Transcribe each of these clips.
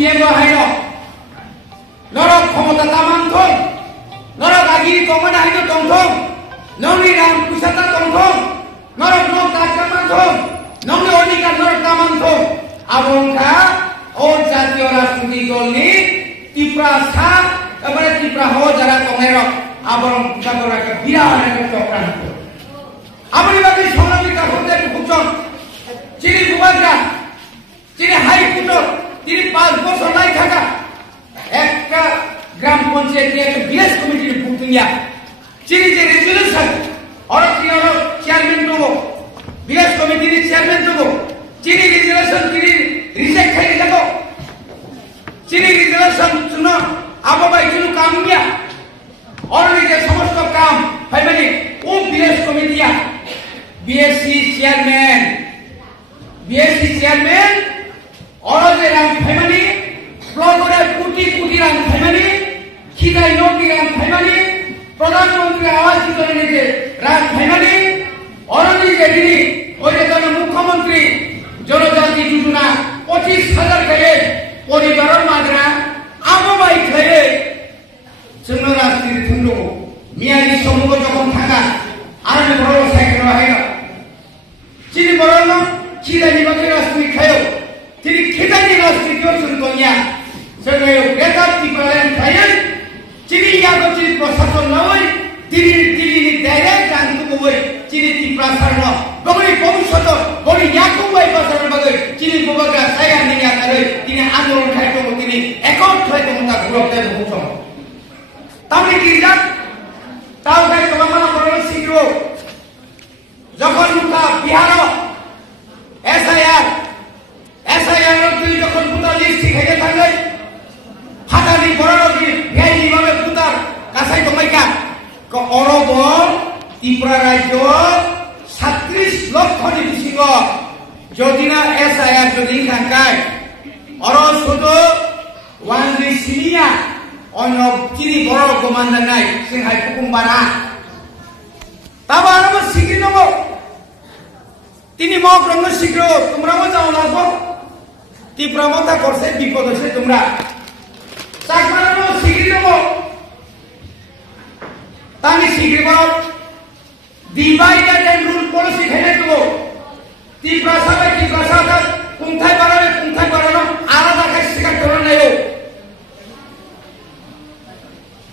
CPM haino norok khomota tamanthong norok agiri tongmana haino tongthong nongni ram pusata tongthong norok nok tamanthong nongni odikar norok tamanthong abongka o jatiyo rajnaitik dolni tipra sa ebare tipra ho jara tongerok aborong jagora ke birar ke chokran amoni bagi sonami ka hote buchon chiri bubaga chiri hai putor তিনি 5 বছর নাই থাকা একটা গ্রাম পঞ্চায়েত একটা BS কমিটির বুকিংয়া চিনি যে resolution অরতির chairman দেবো বিএস কমিটির চেয়ারম্যান দেবো চিনি রেজুলেশন চিনি রিজেক্ট হয়ে যাব চিনি রেজুলেশন জন্য আবাবাই কিছু কাম নিয়া অলরেডি যে সমস্ত কাম ফাইমানি ও বিএস কমিটিয়া BSC chairman Orang yang family, pelopor putih yang family, kita ini yang family, Pradhan Mantri Awas Yojana ini yang family, orang ini jadi oleh karena Mukhyamantri Janajati Yojana 25,000 kaya, poribaran madra, apa baik kaya, semua rastri tunggu, miari semua jokong thaga, ada berapa saya kira hanya, ciri berapa, kita ni bagi rastri kaya. Jadi kita ni rastri contohnya, sebagai kereta tipelan kaya, ciri yang kecil persatuan lawai, ciri daerah dan tubuh, ciri tiprasarno, bagi komisioner, bagi yakubai pasar bagai, ciri bubaga saya ni yang ada, ini andorong kaya tu ini, ekor kaya tu muka gurau dan bukan. Tapi kita tahu kaya kemana orang sikro, jangan muka biharo, ऐसा यार तुझे जो कौन पुता list दिखाई था गई हाथा नहीं बड़ा लोगी गई नहीं वाले पुता कासाई तो मैं क्या को औरों त्रिपुरा राज्य 37 लाख खनी बिसिंगो जो दिना ऐसा यार जो दिन खांकाय औरों सुधो वांगी सिनिया और चिरी बड़ा कमांडर नाइ सिंहाई कुकुम्बारा तब आराम सिक्री नमो তিনি মক রঙ শিখো তোমরাও যাও না গো তীব্রমতা করছে বিপদ হচ্ছে তোমরা চাকমানো শিখি দেব তানি শিখিব ডিভাইড এন্ড রুল পলিসি খেলে দেব তীব্রসাটা কোনথায় বাড়ানো আলাদা কাজ শিখা করে নেও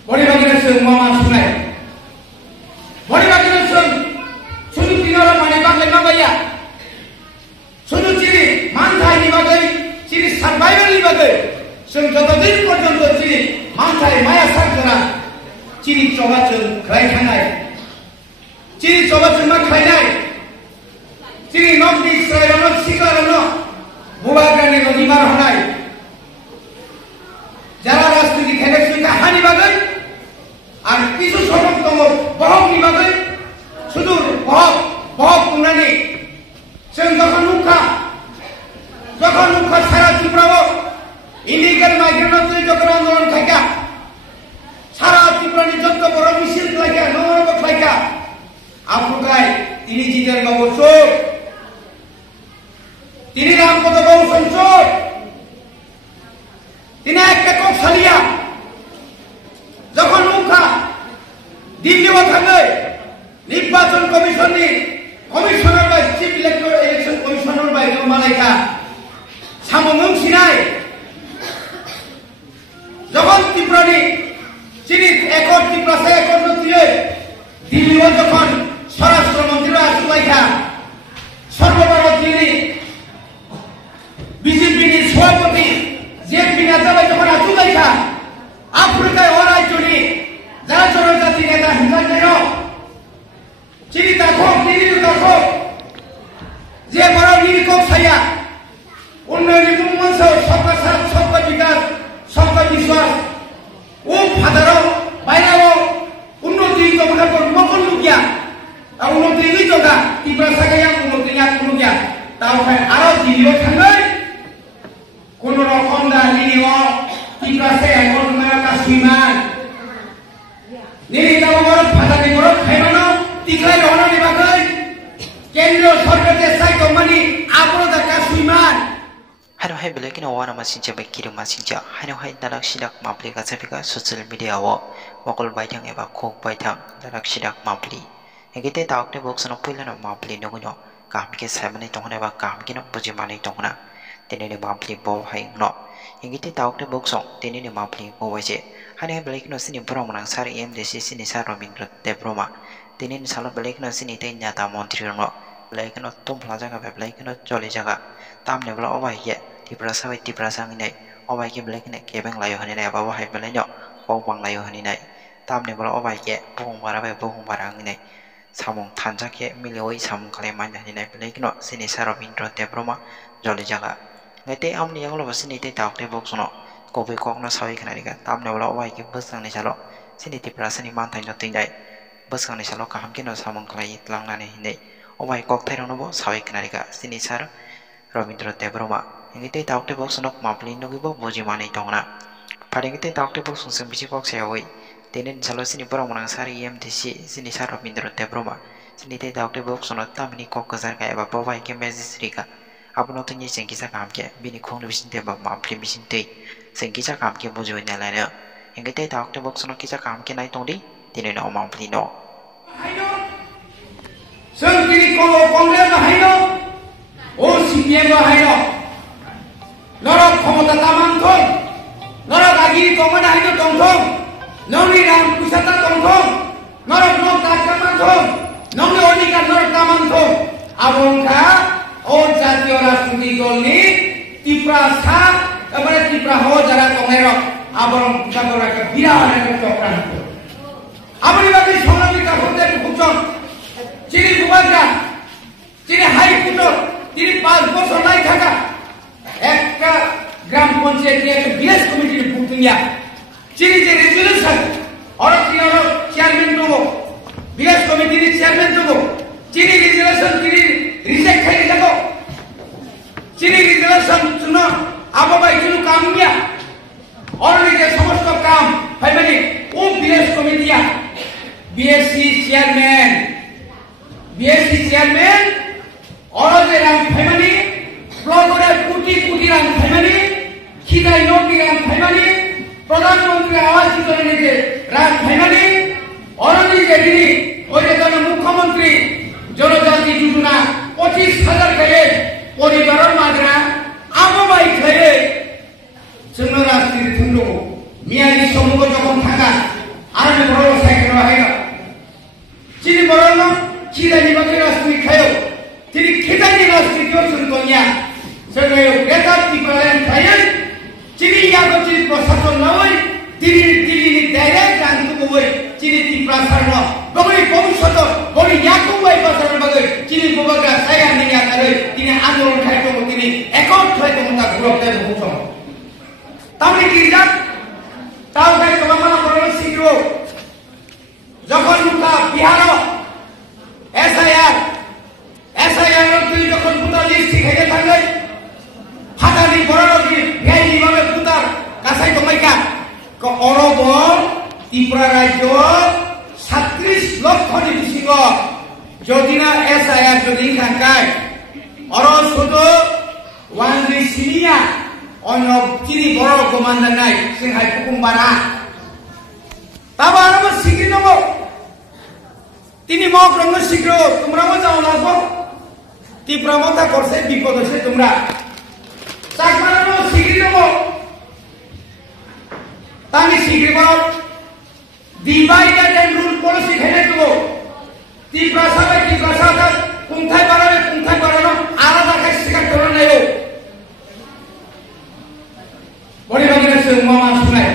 বড়ি বাগিনা মামা শুনায় বড়ি বাগিনা শুধু তিনরা মানে বাগলে না ভাইয়া শুধু চিনি মানথাই ni bagai চিনি সার্ভাইভাল ni bagai जों যতদিন পর্যন্ত চিনি মানথাই মায়া সাকনা চিনি চবাচন খাইখানাই চিনি চবাচন মা খাইনাই চিনি নকদি ইসরায়েলন শিকারন বুবাগানি নদীমার হনাই যারা রাজনীতি খেলে সুইকা হানি বাgai আর কিছু সমর্থম বহক ni bagai সুদূর বহক কুনানি जों যখন মুখা সারা ত্রিপুরাও ইলিগাল মাইগ্রেন্টদের যখন আন্দোলন খাইকা সারা ত্রিপুরানি যত বড় মিছিল খাইকা নবরব খাইকা আপুকাই তিনি জিতের বাবু চোখ তিনি রামপদ বাবু সঞ্চোর তিনি একটা কক সালিয়া যখন মুখা দিল্লি থাকে নির্বাচন কমিশনার বা চিফ ইলেকশন কমিশনার বা মালাইকা সামমং সিনাই যখন ত্রিপুরানি চিনি একর ত্রিপুরা একর নদীরে দিল্লিও যখন স্বরাষ্ট্রমন্ত্রীরা আসুলাইকা সর্বভারত দিল্লি বিজেপির সভাপতি জেপি নেতা যখন আসুলাইকা আফ্রিকায় অরাজ্যনি যারা জনজাতি নেতা হিন্দু চিনি দেখো যে বড় নিরীক্ষক ছাইয়া উন্নয়নী মঞ্চ সবকা সাথ সবকা বিকাশ সবকা বিশ্বাস ও ফাদারও বাইরেও উন্নতি তোমরা মকল লুকিয়া আর উন্নতি এই জগা ত্রিপুরা সাগাইয়া উন্নতি কোনো গিয়া তাও আরো দিল্লিও থাঙ্গাই কোন রকম দা নিও ত্রিপুরা সে এখন মেরা সুইমান নিরিতা বড় ফাদারি বড় খাইবানো তিখাই রহনানি বাকাই কেন্দ্রীয় সরকারের সাইতো মানি আপনাদের কাছে সুইমান Hano hai belaki na wana masinja bai kirim masinja. Hano hai darak sidak mapli kasapika social media wo wakol baitang eba kok baitang darak sidak mapli. Engite taokne box no puila no mapli nogunyo kam ke samani tongna ba kam ke no puji mani tongna. Tene ne mapli bo hai no. Engite taokne box song tene ne mapli bo waje. Hano hai belaki no sini bro manang sari MDC sini sar Robindra Debroma. Tene ne salo belaki no sini te nyata montri no. Belaki no tum plaza ka belaki no joli jaga. Tamne bela obai ye tiprasa bai tiprasa nginai obai ke belaki ne kebeng layo hani nai baba hai belenyo kong bang layo hani nai tamne bela obai ke bohong bara bai bohong bara nginai samong thanja ke milioi samong kale man hani nai belaki no sini Sarobindra Debroma joli jaga ngate amni yang lo sini te tauk te bok sono kobe kok no sawi kana diga tamne bela obai ke besang ni chalo sini tiprasa ni man thai no tingjai besang ni chalo kaham ke no samong kale itlang nane hinai obai kok thai no bo sawi kana diga sini Sar Robindra Debroma ingite taukte box nok mapli nogibo boji mani tongna paringite taukte box sung bisi box yawi tenen salo sini borong manang sari MTC sini Sar Robindra Debroma sini te taukte box no tamini kok kazar ka eba babai ke mezisrika apuno to nyi sengkisa kamke bini khong bisin te ba mapli bisin te sengkisa kamke boji wanya lana ingite taukte box no kisa kamke nai tongdi tenen no mapli no sengkiri kolo kongres haino o CPM haino Norok ক্ষমতা তামাংথং Norok agiri tongmana haino tongthong nongni ram kusata tongthong Norok nok tamanthong nongni odikar norok tamanthong abongka o jatiyo rajnৈতিক দলনি tiprasa ebare tipra ho jara tongerok aborong sagora ke biran ke chokrant aboni bagi সংগ্রামী কাফরদের হুকম চিনি বুবাগা চিনি high court তিনি 5 বছর নাই থাকা একটা গ্রাম পঞ্চায়েত একটা বিএস কমিটির বুকিংয়া চিনি যে রেজুলেশন অরতিনর চেয়ারম্যান দেবো বিএস কমিটির চেয়ারম্যান দেবো চিনি রেজুলেশন তিনি রিজেক্ট হয়ে যাব চিনি রেজুলেশন শুনো আবাবাই শুনো কাম নিয়া অলরেডি সমস্ত কাম ফ্যামিলি ও বিএস কমিটিয়া BSC chairman already Ram family ব্লগরে কোটি কোটি রাম ফ্যামিলি খিদাই নকি রাম ফ্যামিলি প্রধানমন্ত্রী আবাস যোজনা রাম ফ্যামিলি অলরেডি যেদিন ওই মুখ্যমন্ত্রী জনজাতি যোজনা 25,000 খেয়ে পরিবারের মাঝরা আবাবাই খেয়ে जोंनो राजनीति थुंदो मियानि समूह যখন থাকা আর বড় সাইকেল হয় না চিনি বড় না চিরানি বাকি রাজনীতি খায়ো তিনি খিদানি রাজনীতি শুনতনিয়া जोङो বেতার টিপালেন খায়ন চিনি ইয়াগো চিনি প্রশাসন নয় দিল্লি ডাইরেক্ট জানতো বই চিনি টিপ্রাসার ন বগরি ভবিষ্যৎ বড়ি ইয়াকো বই বাজার বাগে চিনি বগরা সায়া নিয়া করে তিনি আন্দোলন খাইতো তিনি একট খাইতো তা গ্রুপতে হুকুম তাহলে কি যাক তাও তাই তোমার বড় শিখব যখন মুখা বিহার এসআইআর তুই যখন পুতা লিস্ট শিখে থাকলে ফাটানি বড় কি ভেই ভাবে পুতার কাছাই তোমাইকা অরব ত্রিপুরা রাজ্য 37 লক্ষ নিবিসিগ যদি না এসআইআর যদি খানকায় অর শুধু ওয়ান সিনিয়া অন্য চিনি বড় কমান্ডার নাই সিংহাই কুকুম্বারা তাবা আরো শিখি নেব তিনি মক রঙ শিখর তোমরাও যাও না তীব্র মতা করছে বিপদ হচ্ছে তোমরা চাকমানো শিখি নেব তানি শিখিব ডিভাইড এন্ড রুল পলিসি হেনে দেব তীব্রাসা কোনথায় বাড়ানো আলাদা কাজ শিখার তোরা নাই বড়ি বাগিনা সং মামা শুনাই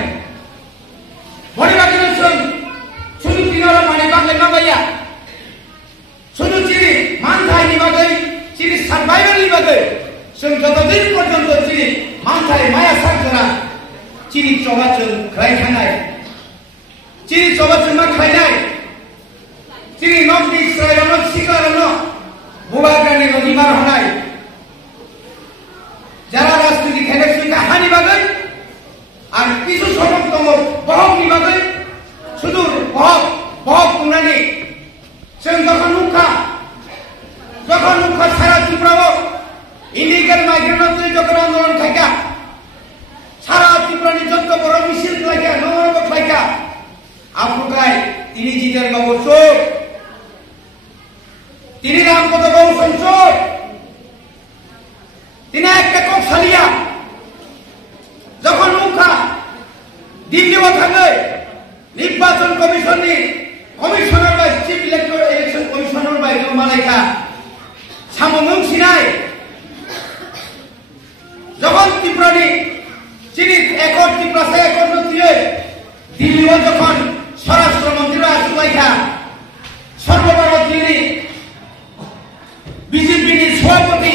বড়ি বাগিনা সং শুধু তিনরা মানে বাগলে না ভাইয়া শুধু চিনি মানথাই নি বাগৈ চিনি সার্ভাইভাল নি বাগৈ সং যতদিন পর্যন্ত চিনি মানথাই মায়া সাকজনা চিনি চবাচন খাই খানাই চিনি চবাচন মা খাইনাই চিনি নকদি ইসরায়েল শিকার ন বুবাগানি নদীমার হনাই যারা রাজনীতি খেলে সুইকা হানি বাগৈ আর কিছু সর্বোত্তম বহক নিবাগৈ সুদূর বহক কুমরানি जों যখন মুখা সারা ত্রিপুরাও ইন্ডিকা ইলিগাল মাইগ্রেন্ট তৈরি করে আন্দোলন খাইকা সারা ত্রিপুরানি যত বড় মিছিল খাইকা নগর খাইকা আপনার তিনি জিতেন বাবু চোখ তিনি রামপদ বাবু চোখ তিনি একটা কোপ সালিয়া যখন মুখা দিল্লিও থাকে নির্বাচন কমিশনার বা চিফ ইলেকশন কমিশনার বা মালাইকা সামমুং সিনাই যখন ত্রিপুরানি চিনি একর ত্রিপুরা একর দিয়ে দিল্লিও যখন স্বরাষ্ট্রমন্ত্রীরা আসুলাইকা সর্বভারত দিল্লি বিজেপি সভাপতি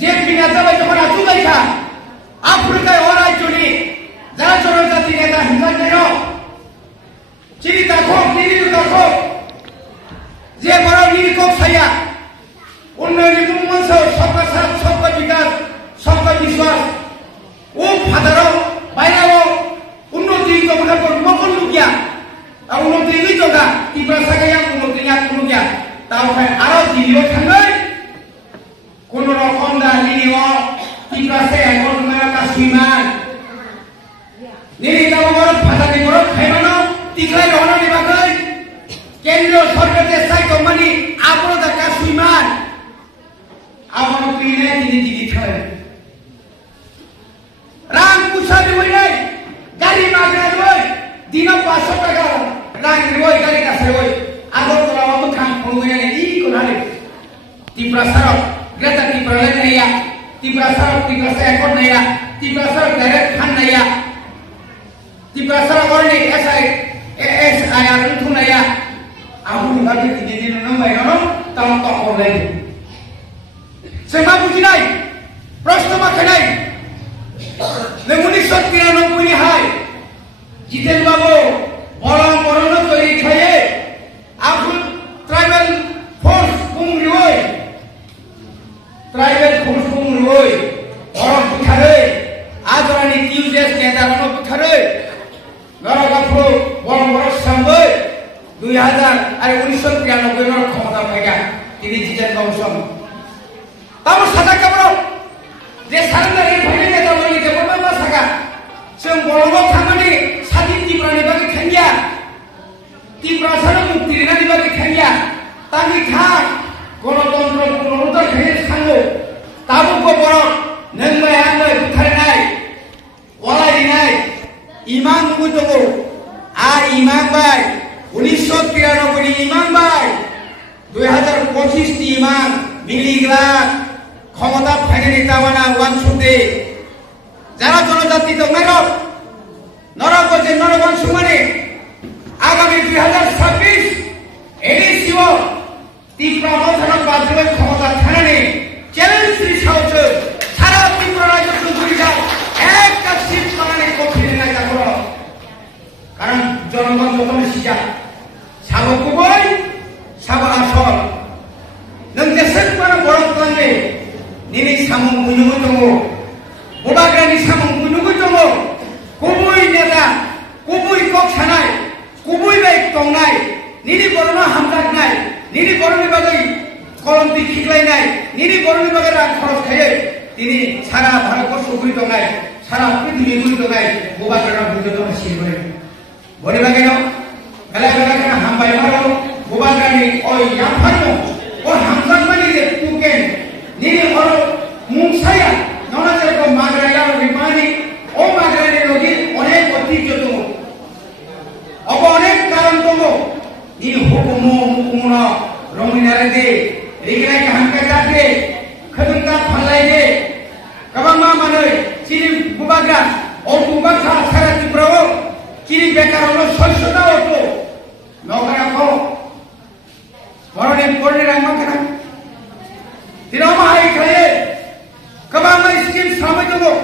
জেপি নেতা যখন আসুলাইকা আফ্রিকায় অরাজ্যনি যারা জনজাতি নেতা হিংসা চিনি দেখো নিরিখ দেখো যে বড় নিরিখ ছাইয়া উন্নয়নী মঞ্চ সবকা সাথ সবকা বিকাশ সবকা বিশ্বাস ও ফাদারও বাইরেও উন্নতি জমা করব কোন লুকিয়া আর উন্নতি এই জগা ত্রিপুরা সাগাইয়া উন্নতি না কোন গিয়া তাও আরো দিলিও থাঙ্গই কোন রকম দা নিও ত্রিপুরা সে এখন মেরা কাশ্মীর নিরিদাও বড় ফাদারি বড় খাইবানো তিখলাই রহনানি বাকই কেন্দ্রীয় সরকারের সাইতো মানি আপনাদের কাশ্মীর আমার পিনে তিনি দিদি খায় রাং পুছাবি হই নাই গাড়ি মাগনা রই দিন 500 টাকা রাং রই গাড়ি কাছে রই আগর তোরা মত খান পড়ুই না ই কোনালে ত্রিপুরা সরক গ্রেটা ত্রিপুরা নেইয়া ত্রিপুরা সরক ত্রিপুরা সে একর নেইয়া ত্রিপুরা সরক ডাইরেক্ট খান নেইয়া ত্রিপুরা সরক অরনি এসআইআর উঠু নেইয়া আমু গাড়ি দিদি নমাই নম তাম তকর নাই সেবা বুঝি নাই প্রশ্ন মাখে নাই 1993 হাই জিতেন বাবু বরণ তৈরি খাইয়ে আফুল ট্রাইবাল ফোর্স কুমরিওই বরফ পিঠারে আজরানি কিউজেস নেতারণ পিঠারে নরগাফু বড় সামবে 1993 ক্ষমতা পাইগা তিনি জিতেন বাবু সব তাও সাদা কাপড় যে সারেন্দার এই ভাইনে নেতা বলি যে বড় মা সাকা जों बर'आव थांनानै सादिन टिप्रानि बागै खांगिया टिप्रासानो मुक्ति रेनानि बागै खांगिया तानि खा गणतन्त्र पुनरुद्धार खायनो थाङो ताबुको बर' नोंबाय आंबाय बुथारनाय अलायनाय इमान नुगो दङ आ इमान बाय 1993 नि इमान बाय 2025 नि इमान मिलिग्रा ক্ষমতা ফাইনালি তাওয়ানা ওয়ানসুদে যারা জনজাতি দংনাইরক নরগজে নরবংশ মানে আগামী 2026 এডিসিও ত্রিপুরা মন্ত্রণালয় বাজবে ক্ষমতা থানানে চ্যালেঞ্জ রিসাউচ সারা ত্রিপুরা রাজ্য জুড়ে একটা সিট বানানে কঠিন না যাবো কারণ জনগণ যখন সিজা সাবকু বই সাব আসল নং দেশের কোনো বড় প্ল্যানে নিনি সামং বুঝুগো দङ ববাগ্রানি সামং বুঝুগো দङ কুবুই নেতা কুবুই কক সানাय কুবুই বাই টंनाय নিনি বরনা হামলাকनाय নিনি বরনি বাগै কলমটি খিকলাইनाय নিনি বরনি বাগै রাং খরচ খায় তিনি সারা ভারতবর্ষ ঘুরি টंनाय সারা পৃথিবী ঘুরি টंनाय ববাগ্রানা বুঝো দङ সিলবরে বনি বাগै ন গলা গলা kana হামবাই মারো ববাগ্রানি ওই ইয়াফানো ও হামলাকমানি যে তুকেন নিনি হল মুংসায়া ননাজের কো মাগরাইলা রিমানি ও মাগরাইলে লগি অনেক ঐতিহ্য দङ অব অনেক কারণ দङ নিনি হুকুমো মুকুমনা রমিনারে দে রিগলাই হামকা জাতে খদুনকা ফালাই দে কবামা মানে চিনি বুবাগ্রা ও বুবাখা সারা ত্রিপুরা চিনি বেকার হলো 600টা অটো নগরা কো বড়নে পড়নে রামখানা তিরামাই খায়ে কবামা স্কিম শ্রমিক দङ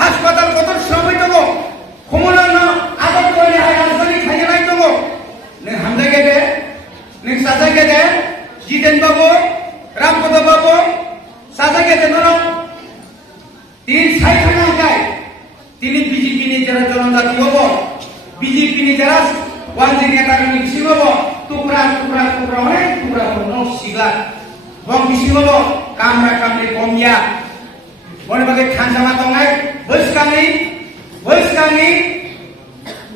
হাসপাতাল কত শ্রমিক দङ খমলানা আদর করে হাই রাজধানী খাইনাই দङ নে হামদা গেদে নে সাজা গেদে জিতেন বাবু রামপদ বাবু সাজা গেদে নরম তিন সাইখানা গায় তিনি বিজেপি নি যারা জনজাতি হব বিজেপি নি যারা ওয়ানজি নেতা মিছি হব টুকরা টুকরা টুকরা অনেক টুকরা হব সিগা বং মিছি হব কামরা কামরে কমিয়া बने बागै थानसामा दंनाय बैसगांनि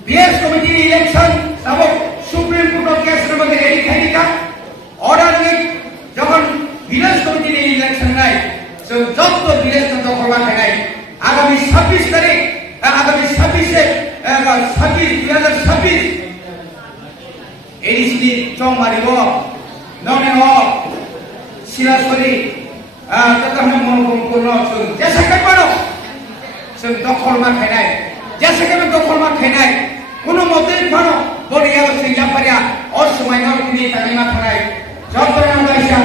बीएस कमिटि इलेक्शन साबक सुप्रीम कोर्ट केस बागै रेडी खायनिका अर्डर नि जखन विलेज कमिटि इलेक्शन नाय जों जब विलेज दखल खायनाय आगामी 26 तारिख आगामी 2026 एडिसिनि चौमारिगो ननेगो सिरासरी ततहन मनोरमपुरनो जों जेसेबां जों दखल खायनाय जेसेबां दखल खायनाय কোনো মতেই কোনো বড়িয়া সিঙ্গাপারিয়া অসময় নরকিনি তালিমা থানায় যত নাম গাইছা